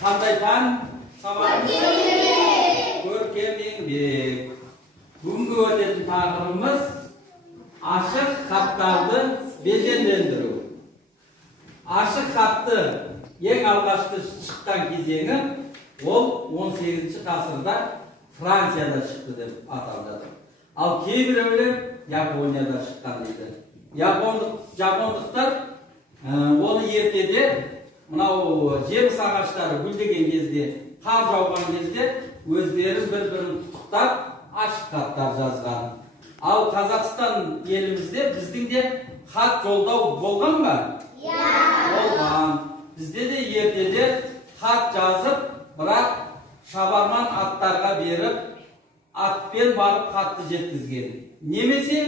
қандай пән сабағымыз? Көркем еңбек. Бүгінгі өтетін тақырыбымыз ашық хаттарды безендіру. Ашық хатты ең алғашқы шыққан кезеңі ол 18 ғасырда Францияда шықты деп аталады. Ал кейбіреулер Японияда шыққан дейді. Жапондықтар оны ертеде мынау жеміс ағаштары гүлдеген кезде, қар жауған кезде өздері бір-бірін құттықтап ашық хаттар жазған. Ал Қазақстан елімізде біздің де хат жолдау болған ба? Болған. Бізде де ертеде хат жазып, бірақ шабарман аттарға беріп, атпен барып хатты жеткізген. Немесе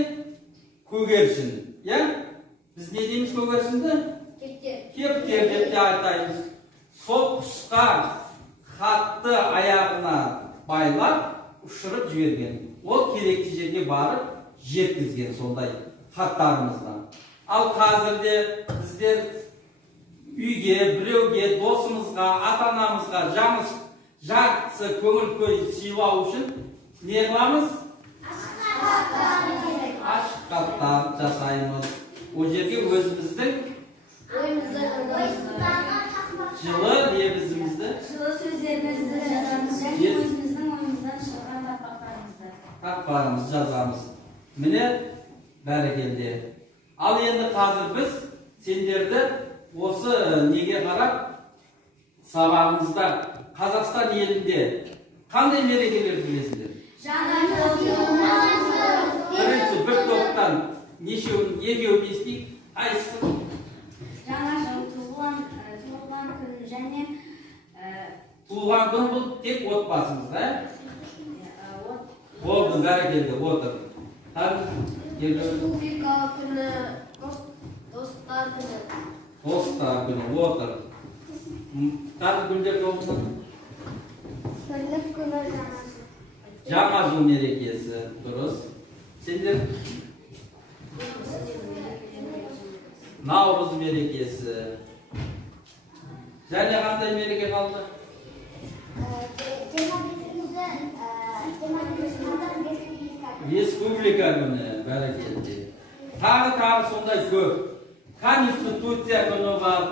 көгершін. Біз не дейміз көгершінді? Кептер деп те айтаймыз. Сол құсқа хатты аяғына байлап, ұшырып жіберген. Ол керекті жерге барып жеткізген сондай хаттарымыздан. Ал қазірде біздер үйге, біреуге, досымызға, ата-анамызға жақсы көңіл күй сыйлау үшін не қыламыз? Ашық хаттар жасаймыз. Ол жерге өзіміздің жылы лебізімізді, жылы сөздерімізді жазамыз және өзіміздің ойымыздан шығарған тақпарымызды жазамыз. Міне бәрекелді. Ал енді қазір біз сендерді осы неге қарап сабағымызда Қазақстан елінде қандай мерекелер білесіңдер? Бірінші бір топтан нешеуін, екеуін естейік. Қайсысы? Жаңа жыл, туылған күн және Туылған күн бұл тек отбасымызда. Болды, бәрекелді, отыр. Республика күні, достар күні. Достар күні, отыр. Қазір күндер болсын? Бірлік күні Жаңа жыл мерекесі, дұрыс. Сендер? Наурыз мерекесі. Және қандай мереке қалды? Республика күні, бәрекелді. Тағы сондай көп. Конституция күні бар,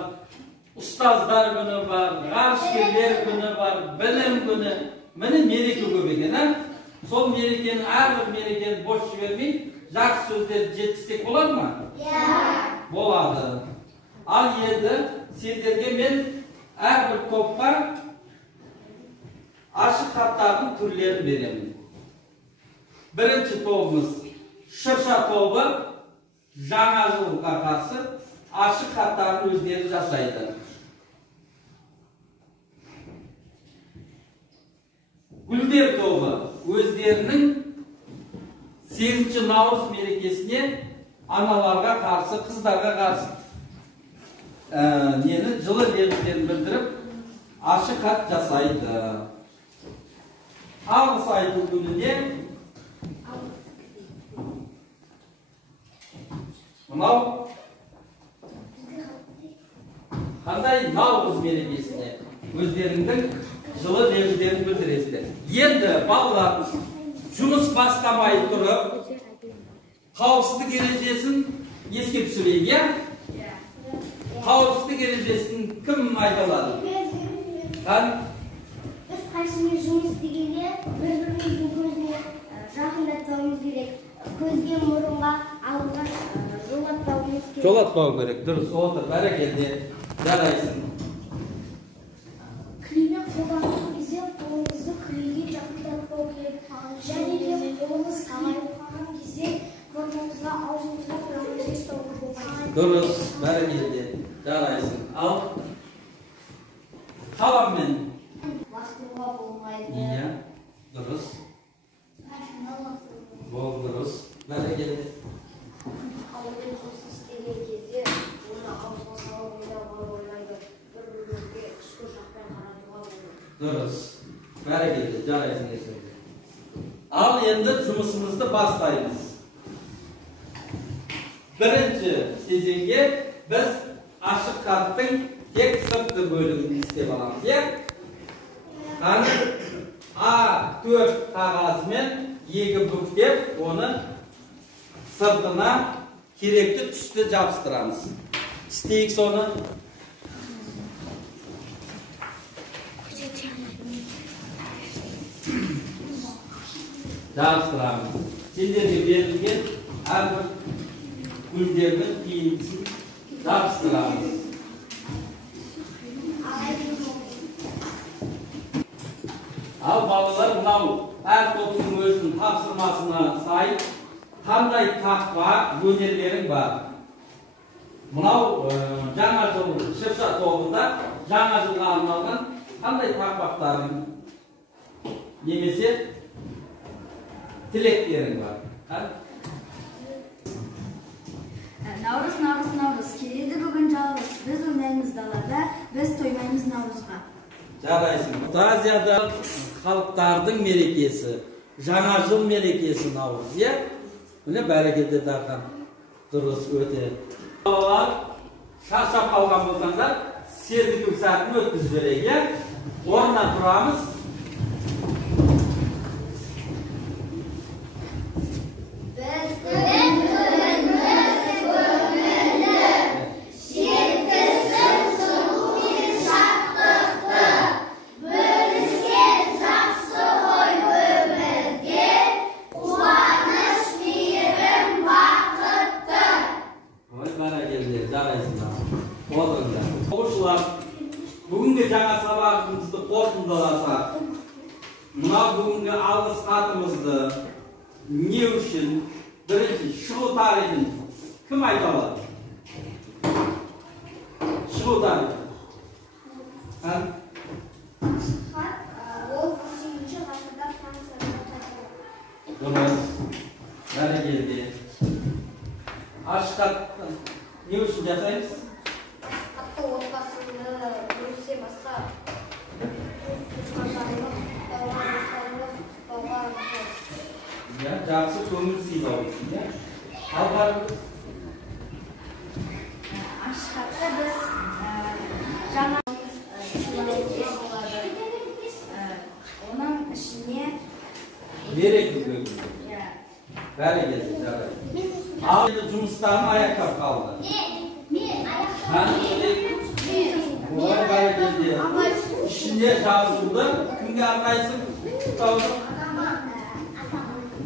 ұстаздар күні бар, ғарышкерлер күні бар, білім күні. Міне мереке көп екен. Сол мерекенің, әрбір мерекені бос жібермей, жақсы сөздерді жеткізсек болады ма? Болады. Ал енді сендерге мен әрбір топқа ашық хаттардың түрлерін беремін. Бірінші тобымыз шырша тобы жаңа жылға қарсы ашық хаттарын өздері жасайды. Гүлдер тобы өздерінің 8 наурыз мерекесіне аналарға қарсы, қыздарға қарсы жылы лебіздерін білдіріп, ашық хат жасайды. Алғыс айту күніне мынау қандай наурыз мерекесіне өздерінің жылы лебіздерін білдіресіздер. Енді балалар жұмыс бастамай тұрып, қауіпсіздік ережесін еске түсірейік, Қауіпсіздік ережесін кім айта алады? Біз қайшымен жұмыс істегенде бір-біріміздің көзіне жақындатпауымыз керек. Көзге, мұрынға, ауызға жолатпауымыз керек. Жолатпау керек. Дұрыс, отыр, бәрекелді. Жарайсың. Кілемен қолданған кезде қолымызды кілеге жақындатпау керек. Және де қолымыз кілеге қолданған кезде мұрнымызға, аузымызға құрамызға ұстауға болмайды. Дұрыс, бәрекелді. Жарайсың. Ал қаламмен Бастыруға болмайды. Иә, дұрыс. Бол, дұрыс. Бәрекелді. Қаламмен жұмыс істеген кезде оны аузға салып ойнауға болмайды. Бір-бірімізге ішкі жақпен қаратуға болады. Дұрыс. Бәрекелді, жарайсың есіңде. Ал енді жұмысымызды бастаймыз. Бірінші кезеңге біз ашық хаттың tek sırtı bölümünü istep alamız, ya? Qani A4 qog'ozmen yegi buktep, onu sırtına kerekli түсті жабыстырамыз. İsteyik sonra. Жабыстырамыз. Сендерге берілген әрбір гүлдердің киімісін жабыстырамыз. Al balalar, mынау әр топтың өзінің тапсырмасына сай қандай тақпа өнерлерің бар. Мынау жаңа жыл шырша тобында жаңа жылға арналған қандай тақпақтарың немесе тілектерің бар. Наурыз, келеді бүгін жалғыз. Біз ойнаймыз далада, біз тоймаймыз наурызға. Жарайсың. Азияда халықтардың мерекесі, жаңа жыл мерекесі наурыз, е? Міне бәрекелді Дархан. Дұрыс, өте. Балалар, шаршап қалған болсаңдар, сергіту сәтін өткізіп берейік, е? Орнынан тұрамыз. Бүгінгі жаңа сабағымызды қорытындыласақ, мына бүгінгі алғыс хатымызды не үшін, бірінші шығу тарихын кім айта алады? Шығу тарихын. Ол 8-ші ғасырда Францияда таралған. Дұрыс. Бәрекелді. Ашық хатты не үшін жасаймыз? Атты отбасында өсе басқа жақсы көңіл сыйлау үшін, е? Ал барыңыз. Ашық хатта біз жаңа оның ішіне Берекі көңіл. Бәрекелді, жарайды. Ал жұмыстарын аяқтап қалды. Олар бәрекелді. Ішінде жазылды. Кімге арнайсың?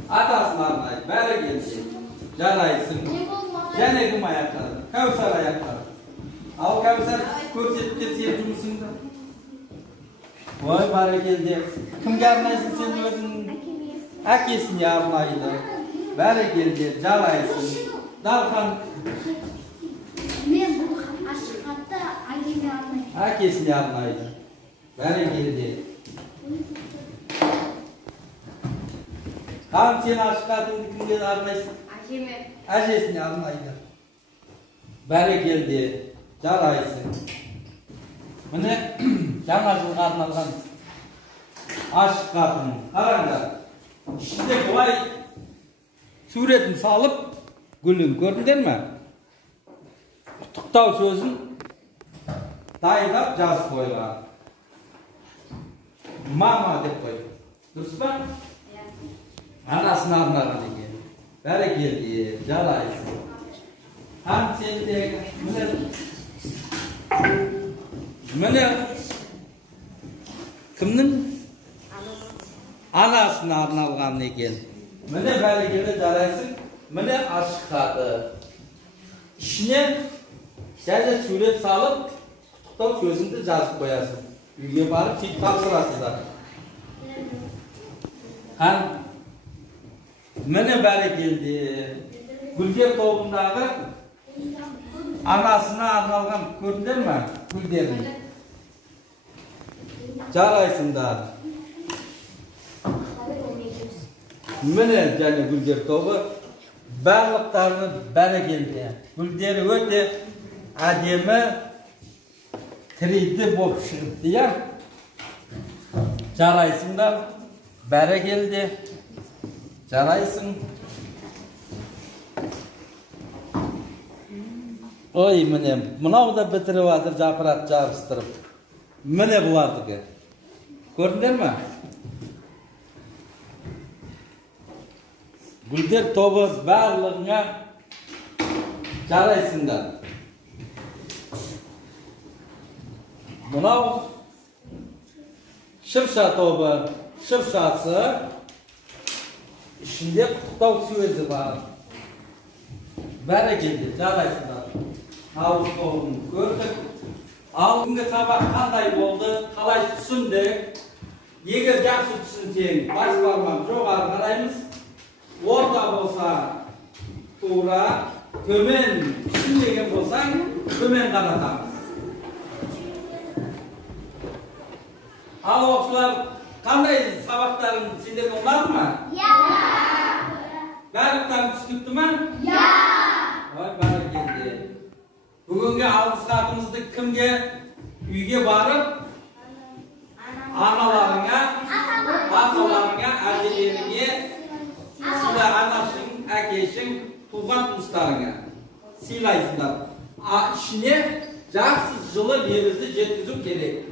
Атасына арнайды. Бәрекелді. Жарайсың. Және кім аяқтады? Кәусар аяқтады. Ал Кәусар көрсетіп сен жұмысыңды. Ой, бәрекелді. Кімге арнайсың сен өзің? Әкесіне арнайды. Бәрекелді. Жарайсың. Дархан. Мен бұл ашық хатты әкеме арнаймын. Әкесіне арнайды. Бәрекелді. Қан сен ашық хатыңды кімге арнайсың? әкеме. Әжесіне арнайды. Бәрекелді. Жарайсың. Міне жаңа жылға арналған ашық хатың. Қараңдар. Ішінде бұлай суретін салып, гүлін көрдіңдер ме? Құттықтау сөзін дайындап жазып қойған. Мама деп қойды. Дұрыс па? Анасына арнаған екен. Бәрекелді, жарайсың. Хан сендегі міне кімнің? Анасына арналған екен. Міне бәрекелді, жарайсың. Міне ашық хаты. Ішіне және сурет салып, құттықтау сөзіңді жазып қоясың. Үйге барып сөйтіп тапсырасыздар. Хан міне бәрекелді. Гүлдер тобындағы анасына арналған көрдіңдер ме? Гүлдерін. Жарайсыңдар. Міне және гүлдер тобы барлықтарының бәрекелді. Гүлдері өте әдемі, тірейді болып шығыпты, я? Жарайсыңдар. Бәрекелді. Жарайсың. Oy mine, mınau da bitirip atır japirat jabыстырып. Mine bulardiki. Gördüңер mi? Gülder tobu barlığına jaraysınlar. Mınau şıfşa tobu, şıfşası içinde kutlау сөзі var. Бәрекелді, жарайсыңдар. Havuz tobunu gördük. Алдыңғы сабақ қандай болды, қалай түсіндік. Егер жақсы түсінсең, бас бармақ жоғары қараймыз. Орта болса тура, төмен түсінбеген болсаң, төмен қаратамыз. Ал оқушылар, қандай сабақтарың сендерге ұнады ма? Барлықтарың түсінікті ма? Ой, бәрекелді. Бүгінгі алғыс хатымызды кімге? Үйге барып, аналарыңа, аталарыңа, әжелеріңе, сыйлы анашың, әкешің, туған туыстарыңа сыйлайсыңдар. İçine жақсы жылы лебізді жеткізу керек.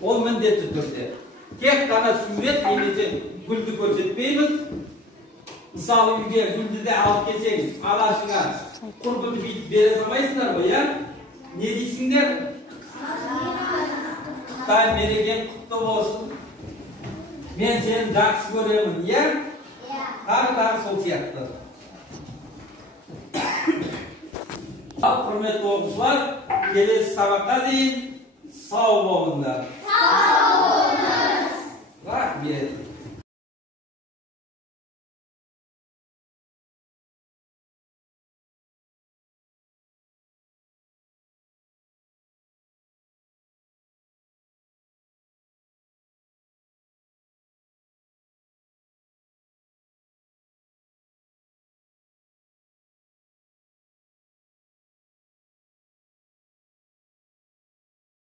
Ол міндетті түрде. Тек қана сурет немесе гүлді көрсетпейміз. Мысалы үйге гүлді де алып келсеңіз, анашыңа құрбыны бүйтіп бере салмайсыңдар ғой, иә? Не дейсіңдер? Құдай мерекең құтты болсын. Мен сені жақсы көремін, иә? Тағы сол сияқты. Құрметті оқушылар, келесі сабаққа дейін сау болыңдар. Сау болыңыз. Рахмет.